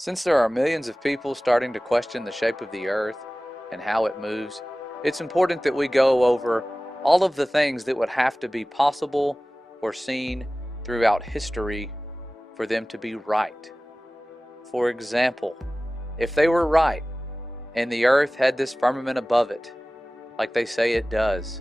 Since there are millions of people starting to question the shape of the earth and how it moves, it's important that we go over all of the things that would have to be possible or seen throughout history for them to be right. For example, if they were right and the earth had this firmament above it, like they say it does,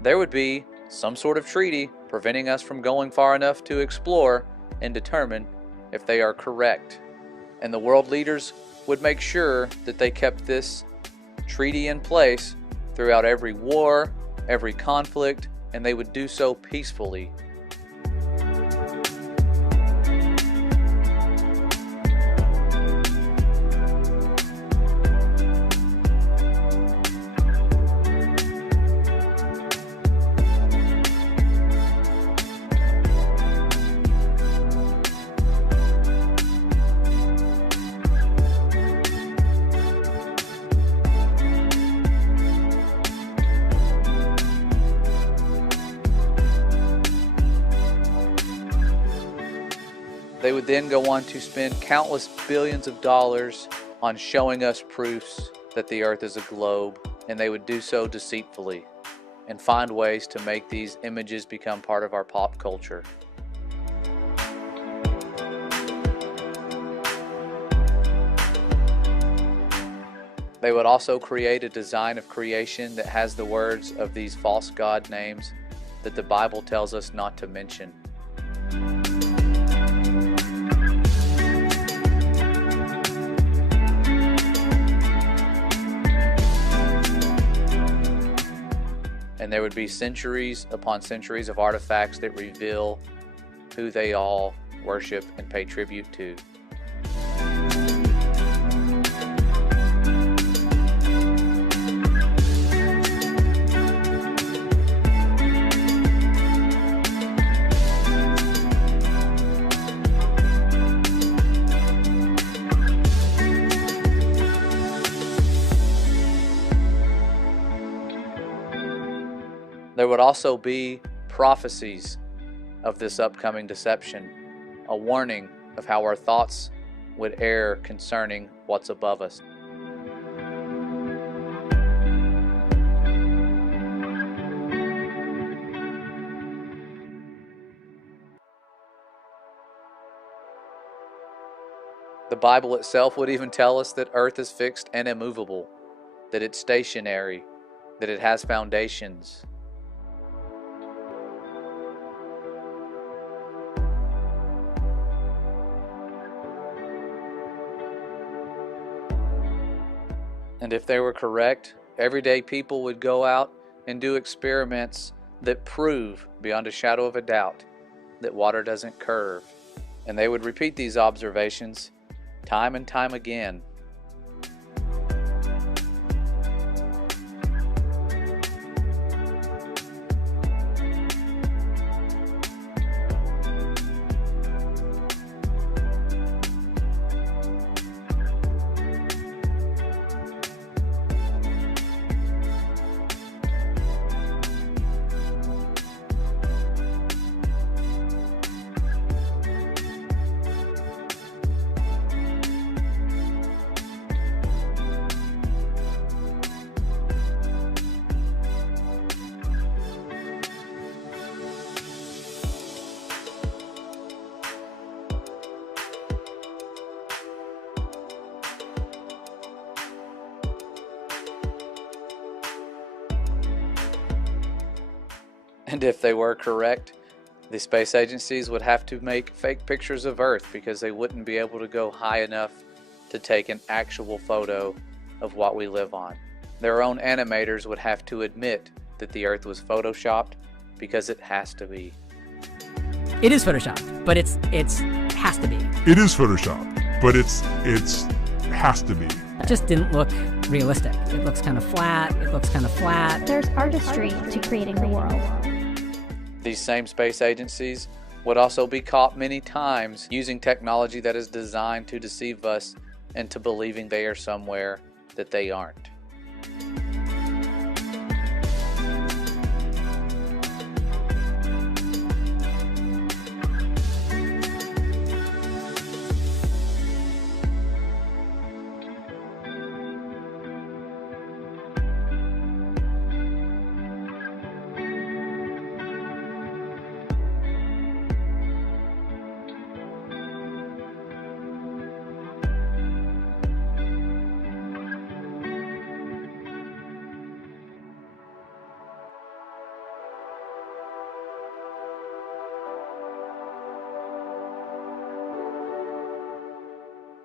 there would be some sort of treaty preventing us from going far enough to explore and determine if they are correct. And the world leaders would make sure that they kept this treaty in place throughout every war, every conflict, and they would do so peacefully. They would then go on to spend countless billions of dollars on showing us proofs that the earth is a globe, and they would do so deceitfully and find ways to make these images become part of our pop culture. They would also create a design of creation that has the words of these false god names that the Bible tells us not to mention. And there would be centuries upon centuries of artifacts that reveal who they all worship and pay tribute to. There would also be prophecies of this upcoming deception, a warning of how our thoughts would err concerning what's above us. The Bible itself would even tell us that earth is fixed and immovable, that it's stationary, that it has foundations. And if they were correct, everyday people would go out and do experiments that prove beyond a shadow of a doubt that water doesn't curve. And they would repeat these observations time and time again. And if they were correct, the space agencies would have to make fake pictures of Earth because they wouldn't be able to go high enough to take an actual photo of what we live on. Their own animators would have to admit that the Earth was photoshopped because it has to be. It is photoshopped, but it's has to be. It is photoshopped, but it's has to be. It just didn't look realistic. It looks kind of flat. It looks kind of flat. There's artistry to creating the world. These same space agencies would also be caught many times using technology that is designed to deceive us into believing they are somewhere that they aren't.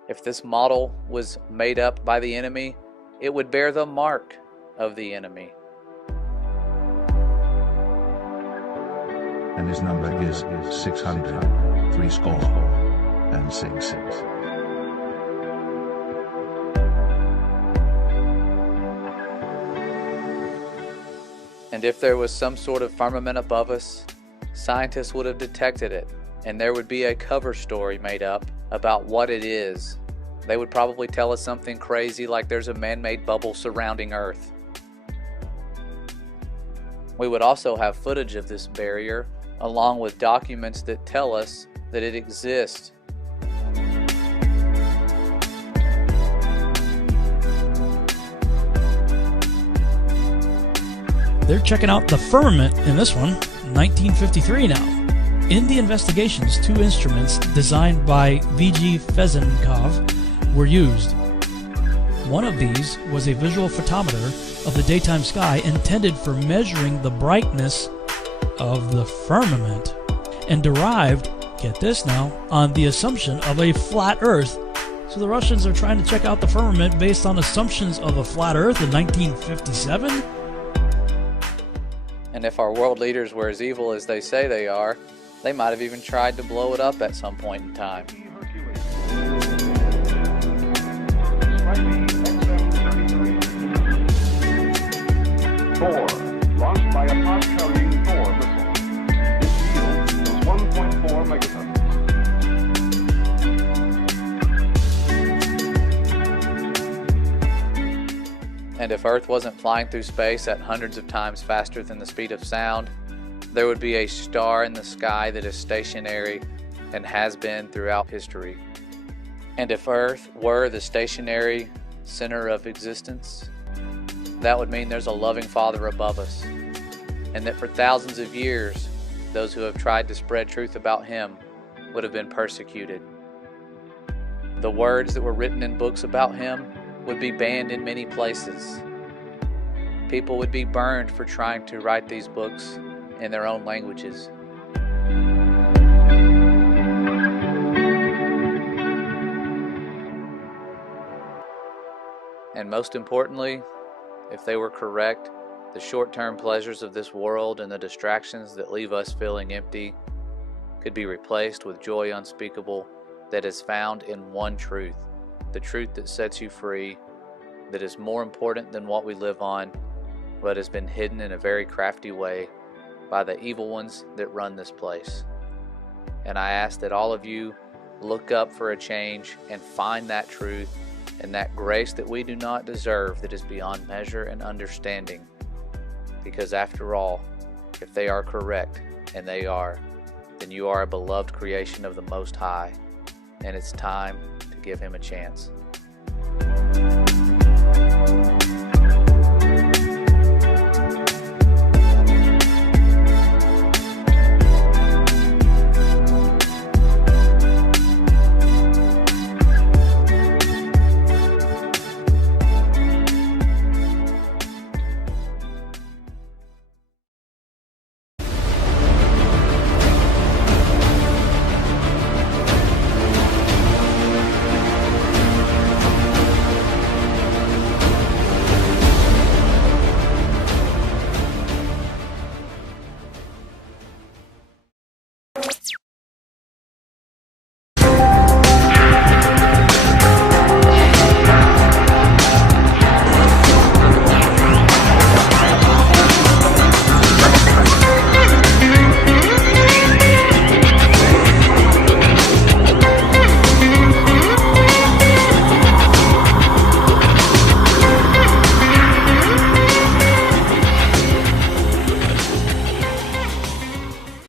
If this model was made up by the enemy, it would bear the mark of the enemy. And his number is 666. And if there was some sort of firmament above us, scientists would have detected it, and there would be a cover story made up about what it is. They would probably tell us something crazy like there's a man-made bubble surrounding Earth. We would also have footage of this barrier, along with documents that tell us that it exists. They're checking out the firmament in this one, 1953 now. In the investigations, 2 instruments designed by V.G. Fezenkov were used. One of these was a visual photometer of the daytime sky intended for measuring the brightness of the firmament, and derived, get this now, on the assumption of a flat Earth. So the Russians are trying to check out the firmament based on assumptions of a flat Earth in 1957? And if our world leaders were as evil as they say they are, they might have even tried to blow it up at some point in time. Thor, launched by a pod-carrying Thor missile. Its yield was 1.4 megatons. And if Earth wasn't flying through space at hundreds of times faster than the speed of sound, there would be a star in the sky that is stationary and has been throughout history. And if Earth were the stationary center of existence, that would mean there's a loving Father above us, and that for thousands of years, those who have tried to spread truth about Him would have been persecuted. The words that were written in books about Him would be banned in many places. People would be burned for trying to write these books in their own languages. And most importantly, if they were correct, the short-term pleasures of this world and the distractions that leave us feeling empty could be replaced with joy unspeakable that is found in one truth, the truth that sets you free, that is more important than what we live on, but has been hidden in a very crafty way by the evil ones that run this place. And I ask that all of you look up for a change and find that truth and that grace that we do not deserve, that is beyond measure and understanding. Because after all, if they are correct, and they are, then you are a beloved creation of the Most High, and it's time to give Him a chance.